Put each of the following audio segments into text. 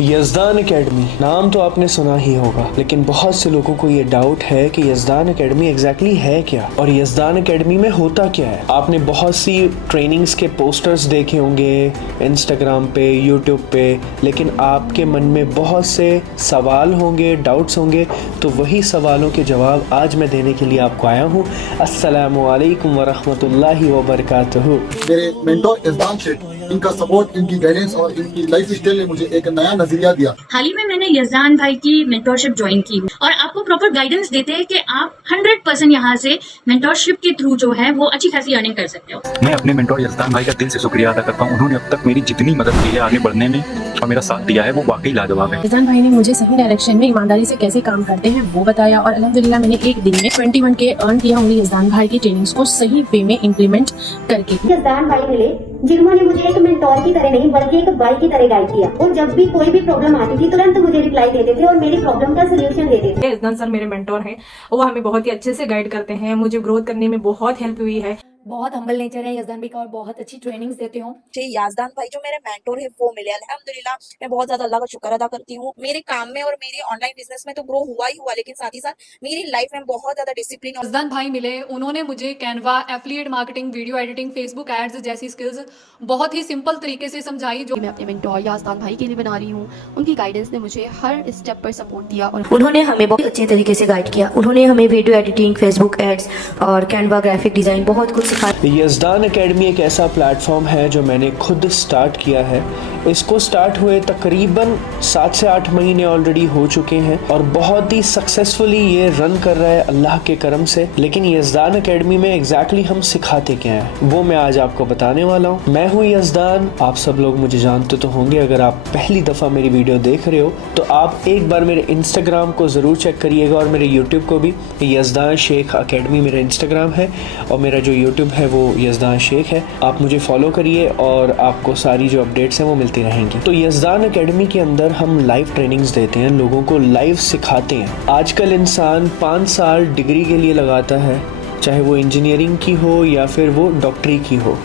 यज़दान academy नाम तो आपने सुना ही होगा, लेकिन बहुत से लोगों को ये डाउट है कि यज़दान एकेडमी एग्जैक्टली है क्या और यज़दान एकेडमी में होता क्या है। आपने बहुत सी ट्रेनिंग्स के पोस्टर्स देखे होंगे इंस्टाग्राम पे, यूट्यूब पे, लेकिन आपके मन में बहुत से सवाल होंगे, डाउट्स होंगे। तो वही सवालों के जवाब आज मैं देने के लिए आपको आया हूँ। अस्सलामु अलैकुम वरहमतुल्लाहि वबरकातुहू। मेरे मेंटोर यज़दान शेख, इनका सपोर्ट, इनकी गाइडेंस और इनकी लाइफ स्टाइल ने मुझे एक नया नजरिया दिया। हाल ही में मैंने यज़दान भाई की मेंटोरशिप ज्वाइन की और आपको प्रॉपर गाइडेंस देते हैं कि आप 100% यहाँ से मेंटोरशिप के थ्रू जो है वो अच्छी खासी अर्निंग कर सकते हो। मैं अपने मेंटोर यज़दान भाई का दिल से शुक्रिया अदा करता हूँ। उन्होंने अब तक मेरी जितनी मदद की है आगे बढ़ने में और मेरा साथ दिया है वो वाकई लाजवाब है। यज़दान भाई ने मुझे सही डायरेक्शन में ईमानदारी से कैसे काम करते हैं वो बताया और अल्हम्दुलिल्लाह मैंने एक दिन में 21K अर्न किया उन्हें यज़दान भाई की ट्रेनिंग्स को सही वे में इम्प्लीमेंट करके। यज़दान भाई मिले जिन्होंने मुझे एक मेंटोर की तरह नहीं बल्कि एक भाई की तरह गाइड किया और जब भी कोई भी प्रॉब्लम आती थी तुरंत मुझे रिप्लाई देते थे और मेरी प्रॉब्लम का सोल्यूशन देते थे। यज़दान सर मेरे मेंटोर हैं, वो हमें बहुत ही अच्छे से गाइड करते हैं, मुझे ग्रोथ करने में बहुत हेल्प हुई है। बहुत हम्बल नेचर है यज़दान भाई का और बहुत अच्छी ट्रेनिंग्स देते हो। यज़दान भाई जो मेरे मेंटोर है वो मिले, अल्हम्दुलिल्लाह मैं बहुत ज्यादा अल्लाह का शुक्र अदा करती हूँ। मेरे काम में और मेरे ऑनलाइन बिजनेस में तो ग्रो हुआ ही हुआ, लेकिन साथ ही साथ मेरी लाइफ में बहुत ज्यादा डिसिप्लिन। यज़दान भाई मिले, उन्होंने मुझे Canva, affiliate marketing, video editing, Facebook ads जैसी स्किल्स बहुत ही सिंपल तरीके से समझाई जो मैं अपने मेंटोर यज़दान भाई के लिए बना रही हूँ। उनकी गाइडेंस ने मुझे हर स्टेप पर सपोर्ट दिया और उन्होंने हमें बहुत अच्छे तरीके से गाइड किया। उन्होंने हमें वीडियो एडिटिंग, फेसबुक एड्स और कैनवा ग्राफिक डिजाइन बहुत कुछ सिखाया। यज़दान एकेडमी एक ऐसा प्लेटफॉर्म है जो मैंने खुद स्टार्ट किया है। इसको स्टार्ट हुए तकरीबन 7 से 8 महीने ऑलरेडी हो चुके हैं और बहुत ही सक्सेसफुली ये रन कर रहा है अल्लाह के करम से। लेकिन यज़दान एकेडमी में एग्जैक्टली हम सिखाते क्या हैं वो मैं आज आपको बताने वाला हूँ। मैं हूँ यज़दान, आप सब लोग मुझे जानते तो होंगे। अगर आप पहली दफ़ा मेरी वीडियो देख रहे हो तो आप एक बार मेरे इंस्टाग्राम को ज़रूर चेक करिएगा और मेरे यूट्यूब को भी। यज़दान शेख अकेडमी मेरा इंस्टाग्राम है और मेरा जो यूट्यूब है वो यज़दान शेख है। आप मुझे फॉलो करिए और आपको सारी जो अपडेट्स हैं वो मिलती रहेंगी। तो यज़दान एकेडमी के अंदर हम लाइव ट्रेनिंग्स देते हैं, लोगों को लाइव सिखाते हैं। आजकल इंसान 5 साल डिग्री के लिए लगाता है, चाहे वो इंजीनियरिंग की हो या फिर वो डॉक्टरी की हो,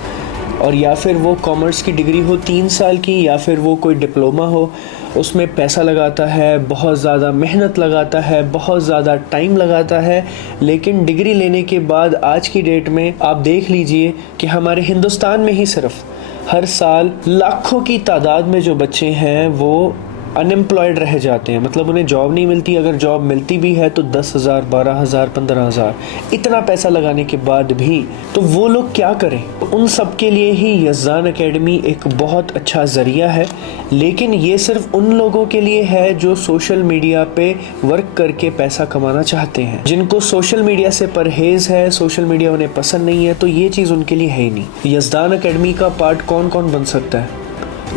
और या फिर वो कॉमर्स की डिग्री हो 3 साल की, या फिर वो कोई डिप्लोमा हो। उसमें पैसा लगाता है, बहुत ज़्यादा मेहनत लगाता है, बहुत ज़्यादा टाइम लगाता है। लेकिन डिग्री लेने के बाद आज की डेट में आप देख लीजिए कि हमारे हिंदुस्तान में ही सिर्फ हर साल लाखों की तादाद में जो बच्चे हैं वो अनएम्प्लॉयड रह जाते हैं। मतलब उन्हें जॉब नहीं मिलती, अगर जॉब मिलती भी है तो 10,000, 12,000, 15,000, इतना पैसा लगाने के बाद भी। तो वो लोग क्या करें? उन सब के लिए ही यज़दान एकेडमी एक बहुत अच्छा ज़रिया है। लेकिन ये सिर्फ उन लोगों के लिए है जो सोशल मीडिया पे वर्क करके पैसा कमाना चाहते हैं। जिनको सोशल मीडिया से परहेज़ है, सोशल मीडिया उन्हें पसंद नहीं है, तो ये चीज़ उनके लिए है ही नहीं। यज़दान एकेडमी का पार्ट कौन कौन बन सकता है?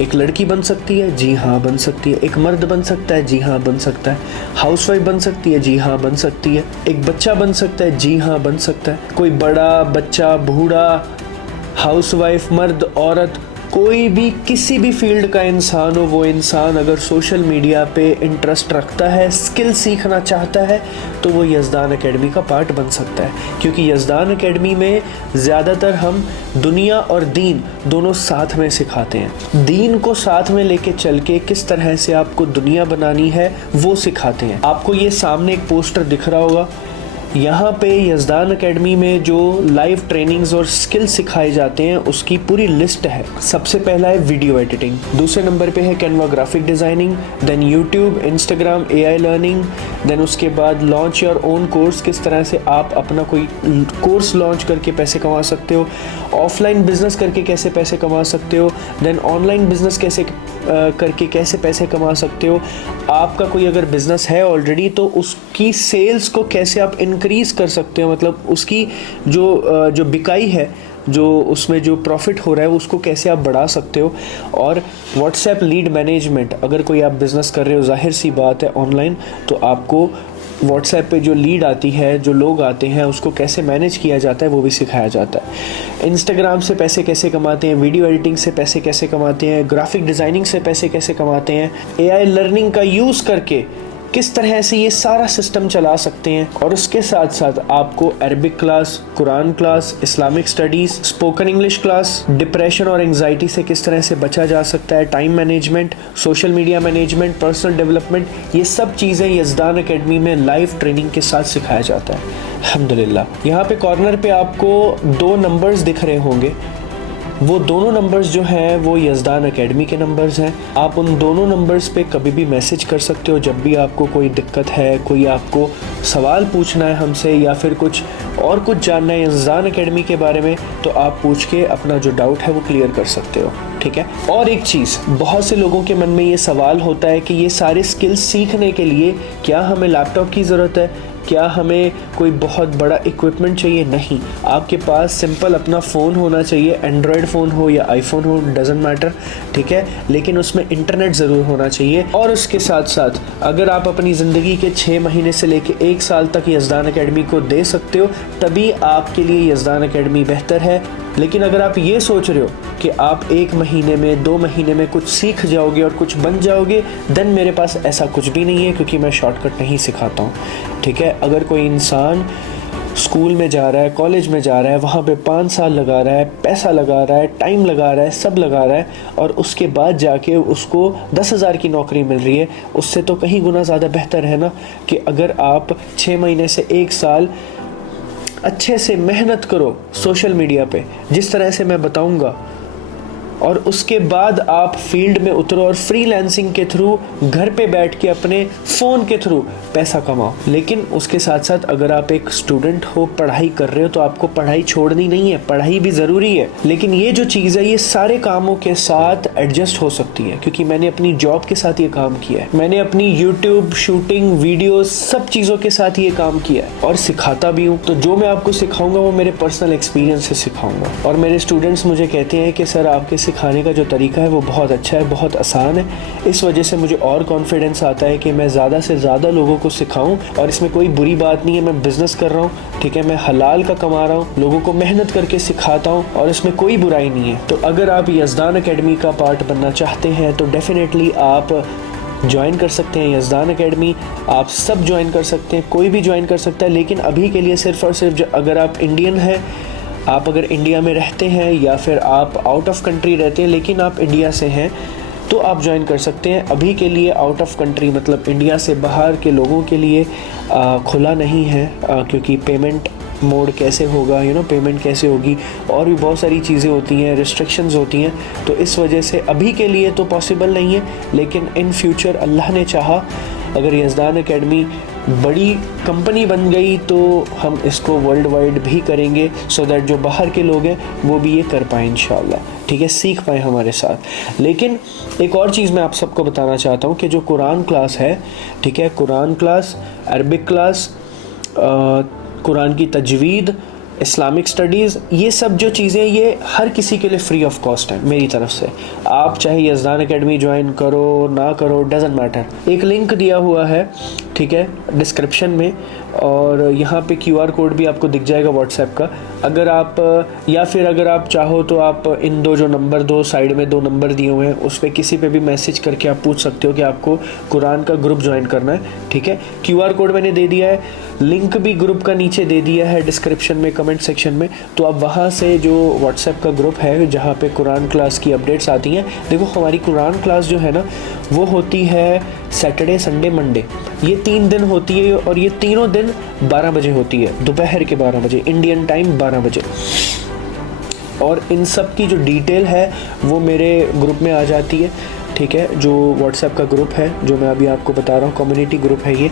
एक लड़की बन सकती है, जी हाँ बन सकती है। एक मर्द बन सकता है, जी हाँ बन सकता है। हाउसवाइफ बन सकती है, जी हाँ बन सकती है। एक बच्चा बन सकता है, जी हाँ बन सकता है। कोई बड़ा बच्चा, बूढ़ा, हाउसवाइफ, मर्द, औरत, कोई भी किसी भी फील्ड का इंसान हो, वो इंसान अगर सोशल मीडिया पे इंटरेस्ट रखता है, स्किल सीखना चाहता है, तो वो यज़दान एकेडमी का पार्ट बन सकता है। क्योंकि यज़दान एकेडमी में ज़्यादातर हम दुनिया और दीन दोनों साथ में सिखाते हैं। दीन को साथ में लेके चल के किस तरह से आपको दुनिया बनानी है वो सिखाते हैं। आपको ये सामने एक पोस्टर दिख रहा होगा, यहाँ पे यज़दान एकेडमी में जो लाइव ट्रेनिंग्स और स्किल सिखाए जाते हैं उसकी पूरी लिस्ट है। सबसे पहला है वीडियो एडिटिंग, दूसरे नंबर पे है Canva graphic designing, then YouTube, Instagram, AI learning, then उसके बाद लॉन्च योर ओन कोर्स, किस तरह से आप अपना कोई कोर्स लॉन्च करके पैसे कमा सकते हो, ऑफलाइन बिजनेस करके कैसे पैसे कमा सकते हो, देन ऑनलाइन बिजनेस कैसे करके कैसे पैसे कमा सकते हो। आपका कोई अगर बिजनेस है ऑलरेडी तो उसकी सेल्स को कैसे आप इंक्रीज़ कर सकते हो, मतलब उसकी जो बिकाई है, जो उसमें जो प्रॉफिट हो रहा है उसको कैसे आप बढ़ा सकते हो। और व्हाट्सएप लीड मैनेजमेंट, अगर कोई आप बिज़नेस कर रहे हो, जाहिर सी बात है ऑनलाइन, तो आपको व्हाट्सएप पे जो लीड आती है, जो लोग आते हैं, उसको कैसे मैनेज किया जाता है वो भी सिखाया जाता है। इंस्टाग्राम से पैसे कैसे कमाते हैं, वीडियो एडिटिंग से पैसे कैसे कमाते हैं, ग्राफिक डिज़ाइनिंग से पैसे कैसे कमाते हैं, AI लर्निंग का यूज़ करके किस तरह से ये सारा सिस्टम चला सकते हैं। और उसके साथ साथ आपको Arabic class, Quran class, Islamic studies, spoken English class, depression और एंजाइटी से किस तरह से बचा जा सकता है, time management, social media management, personal development, ये सब चीज़ें यज़दान एकेडमी में लाइव ट्रेनिंग के साथ सिखाया जाता है अल्हम्दुलिल्लाह। यहाँ पे कॉर्नर पे आपको 2 नंबर्स दिख रहे होंगे, वो दोनों नंबर्स जो हैं वो यज़दान एकेडमी के नंबर्स हैं। आप उन दोनों नंबर्स पे कभी भी मैसेज कर सकते हो जब भी आपको कोई दिक्कत है, कोई आपको सवाल पूछना है हमसे या फिर कुछ जानना है यज़दान एकेडमी के बारे में, तो आप पूछ के अपना जो डाउट है वो क्लियर कर सकते हो, ठीक है। और एक चीज़, बहुत से लोगों के मन में ये सवाल होता है कि ये सारे स्किल्स सीखने के लिए क्या हमें लैपटॉप की ज़रूरत है, क्या हमें कोई बहुत बड़ा इक्विपमेंट चाहिए? नहीं, आपके पास सिंपल अपना फ़ोन होना चाहिए, एंड्रॉयड फ़ोन हो या आईफोन हो, डजेंट मैटर, ठीक है, लेकिन उसमें इंटरनेट ज़रूर होना चाहिए। और उसके साथ साथ अगर आप अपनी ज़िंदगी के 6 महीने से लेकर 1 साल तक यज़दान एकेडमी को दे सकते हो, तभी आपके लिए यज़दान एकेडमी बेहतर है। लेकिन अगर आप ये सोच रहे हो कि आप 1 महीने में 2 महीने में कुछ सीख जाओगे और कुछ बन जाओगे, देन मेरे पास ऐसा कुछ भी नहीं है, क्योंकि मैं शॉर्टकट नहीं सिखाता हूँ, ठीक है। अगर कोई इंसान स्कूल में जा रहा है, कॉलेज में जा रहा है, वहाँ पे 5 साल लगा रहा है, पैसा लगा रहा है, टाइम लगा रहा है, सब लगा रहा है, और उसके बाद जाके उसको 10,000 की नौकरी मिल रही है, उससे तो कहीं गुना ज़्यादा बेहतर है ना कि अगर आप 6 महीने से 1 साल अच्छे से मेहनत करो सोशल मीडिया पे, जिस तरह से मैं बताऊंगा, और उसके बाद आप फील्ड में उतरो और फ्रीलांसिंग के थ्रू घर पे बैठ के अपने फ़ोन के थ्रू पैसा कमाओ। लेकिन उसके साथ साथ अगर आप एक स्टूडेंट हो, पढ़ाई कर रहे हो, तो आपको पढ़ाई छोड़नी नहीं है, पढ़ाई भी ज़रूरी है, लेकिन ये जो चीज़ है ये सारे कामों के साथ एडजस्ट हो सकती है, क्योंकि मैंने अपनी जॉब के साथ ये काम किया है, मैंने अपनी यूट्यूब शूटिंग, वीडियो, सब चीज़ों के साथ ये काम किया है और सिखाता भी हूँ। तो जो मैं आपको सिखाऊंगा वो मेरे पर्सनल एक्सपीरियंस से सिखाऊंगा। और मेरे स्टूडेंट्स मुझे कहते हैं कि सर आपके सिखाने का जो तरीका है वो बहुत अच्छा है, बहुत आसान है। इस वजह से मुझे और कॉन्फिडेंस आता है कि मैं ज़्यादा से ज़्यादा लोगों को सिखाऊं। और इसमें कोई बुरी बात नहीं है, मैं बिज़नेस कर रहा हूँ, ठीक है, मैं हलाल का कमा रहा हूँ, लोगों को मेहनत करके सिखाता हूँ और इसमें कोई बुराई नहीं है। तो अगर आप यज़दान एकेडमी का पार्ट बनना चाहते हैं तो डेफिनेटली आप ज्वाइन कर सकते हैं यज़दान एकेडमी। आप सब ज्वाइन कर सकते हैं, कोई भी ज्वाइन कर सकता है, लेकिन अभी के लिए सिर्फ और सिर्फ अगर आप इंडियन हैं, आप अगर इंडिया में रहते हैं या फिर आप आउट ऑफ कंट्री रहते हैं लेकिन आप इंडिया से हैं, तो आप ज्वाइन कर सकते हैं। अभी के लिए आउट ऑफ कंट्री मतलब इंडिया से बाहर के लोगों के लिए खुला नहीं है, क्योंकि पेमेंट मोड कैसे होगा, पेमेंट कैसे होगी, और भी बहुत सारी चीज़ें होती हैं, रिस्ट्रिक्शंस होती हैं, तो इस वजह से अभी के लिए तो पॉसिबल नहीं है। लेकिन इन फ्यूचर अल्लाह ने चाहा, अगर यज़दान एकेडमी बड़ी कंपनी बन गई तो हम इसको वर्ल्ड वाइड भी करेंगे, सो दैट जो बाहर के लोग हैं वो भी ये कर पाएँ इंशाल्लाह, ठीक है, सीख पाएँ हमारे साथ। लेकिन एक और चीज़ मैं आप सबको बताना चाहता हूँ कि जो कुरान क्लास है, ठीक है, Quran class, Arabic class, Quran की तजवीद, इस्लामिक स्टडीज़, ये सब जो चीज़ें ये हर किसी के लिए फ्री ऑफ कॉस्ट है मेरी तरफ से। आप चाहे यज़दान एकेडमी ज्वाइन करो ना करो, डजेंट मैटर। एक लिंक दिया हुआ है, ठीक है, डिस्क्रिप्शन में, और यहाँ पे QR कोड भी आपको दिख जाएगा व्हाट्सएप का। अगर आप या फिर अगर आप चाहो तो आप इन जो नंबर, 2 साइड में 2 नंबर दिए हुए हैं, उस पर किसी पे भी मैसेज करके आप पूछ सकते हो कि आपको कुरान का ग्रुप ज्वाइन करना है, ठीक है। QR कोड मैंने दे दिया है, लिंक भी ग्रुप का नीचे दे दिया है डिस्क्रिप्शन में, कमेंट सेक्शन में, तो आप वहाँ से जो व्हाट्सएप का ग्रुप है जहाँ पे कुरान क्लास की अपडेट्स आती हैं। देखो हमारी कुरान क्लास जो है ना वो होती है सैटरडे, संडे, मंडे, ये 3 दिन होती है, और ये तीनों दिन 12 बजे होती है, दोपहर के 12 बजे, इंडियन टाइम 12 बजे। और इन सब की जो डिटेल है वो मेरे ग्रुप में आ जाती है, ठीक है, जो व्हाट्सएप का ग्रुप है जो मैं अभी आपको बता रहा हूँ, कम्युनिटी ग्रुप है ये,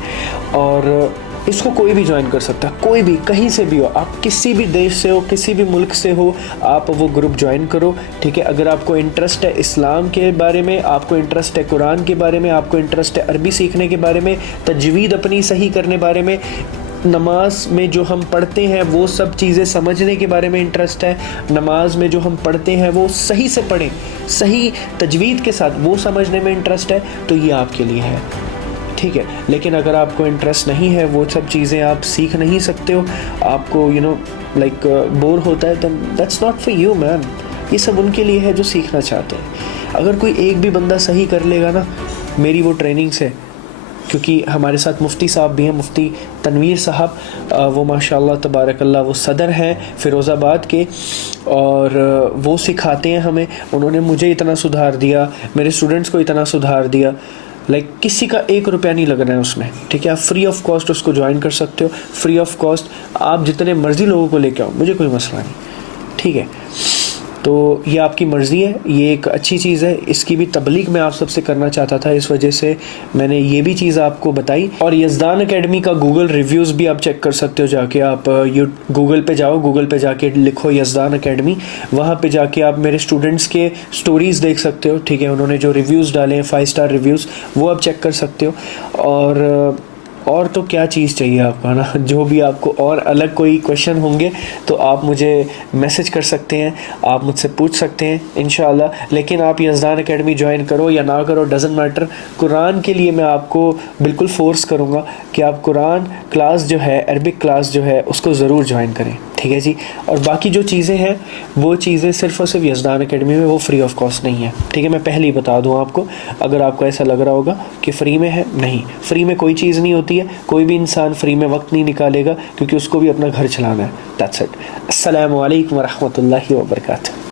और इसको कोई भी ज्वाइन कर सकता है, कोई भी, कहीं से भी हो, आप किसी भी देश से हो, किसी भी मुल्क से हो, आप वो ग्रुप ज्वाइन करो, ठीक है। अगर आपको इंटरेस्ट है इस्लाम के बारे में, आपको इंटरेस्ट है कुरान के बारे में, आपको इंटरेस्ट है अरबी सीखने के बारे में, तजवीद अपनी सही करने बारे में, नमाज में जो हम पढ़ते हैं वो सब चीज़ें समझने के बारे में इंटरेस्ट है, नमाज में जो हम पढ़ते हैं वो सही से पढ़ें, सही तजवीद के साथ, वो समझने में इंटरेस्ट है, तो ये आपके लिए है, ठीक है। लेकिन अगर आपको इंटरेस्ट नहीं है, वो सब चीज़ें आप सीख नहीं सकते हो, आपको लाइक बोर होता है, then that's not for you man. ये सब उनके लिए है जो सीखना चाहते हैं। अगर कोई एक भी बंदा सही कर लेगा ना मेरी वो ट्रेनिंग से, क्योंकि हमारे साथ मुफ्ती साहब भी हैं, मुफ्ती तनवीर साहब, वो माशाल्लाह तबारकल्लाह वो सदर हैं फ़िरोज़ाबाद के, और वो सिखाते हैं हमें। उन्होंने मुझे इतना सुधार दिया, मेरे स्टूडेंट्स को इतना सुधार दिया, लाइक किसी का 1 रुपया नहीं लग रहा है उसमें, ठीक है। आप फ्री ऑफ कॉस्ट उसको ज्वाइन कर सकते हो, फ्री ऑफ कॉस्ट आप जितने मर्ज़ी लोगों को लेके आओ, मुझे कोई मसला नहीं, ठीक है। तो ये आपकी मर्ज़ी है, ये एक अच्छी चीज़ है, इसकी भी तबलीग मैं आप सबसे करना चाहता था, इस वजह से मैंने ये भी चीज़ आपको बताई। और यज़दान एकेडमी का गूगल रिव्यूज़ भी आप चेक कर सकते हो जाके, आप गूगल पे जाओ, गूगल पे जाके लिखो यज़दान एकेडमी, वहाँ पे जाके आप मेरे स्टूडेंट्स के स्टोरीज़ देख सकते हो, ठीक है। उन्होंने जो रिव्यूज़ डाले हैं 5 स्टार रिव्यूज़, वो आप चेक कर सकते हो। और तो क्या चीज़ चाहिए आपको, है ना। जो भी आपको और अलग कोई क्वेश्चन होंगे तो आप मुझे मैसेज कर सकते हैं, आप मुझसे पूछ सकते हैं इंशाअल्लाह। लेकिन आप यज़दान एकेडमी ज्वाइन करो या ना करो, डज़न्ट मैटर। कुरान के लिए मैं आपको बिल्कुल फ़ोर्स करूँगा कि आप कुरान क्लास जो है, अरबिक क्लास जो है, उसको ज़रूर ज्वाइन करें, ठीक है जी। और बाकी जो चीज़ें हैं वो चीज़ें सिर्फ़ और सिर्फ यज़दान एकेडमी में वो फ्री ऑफ कॉस्ट नहीं है, ठीक है। मैं पहले ही बता दूँ आपको, अगर आपको ऐसा लग रहा होगा कि फ़्री में है, नहीं, फ़्री में कोई चीज़ नहीं होती है। कोई भी इंसान फ्री में वक्त नहीं निकालेगा, क्योंकि उसको भी अपना घर चलाना है। That's it. अस्सलामु अलैकुम व रहमतुल्लाहि व बरकातहू।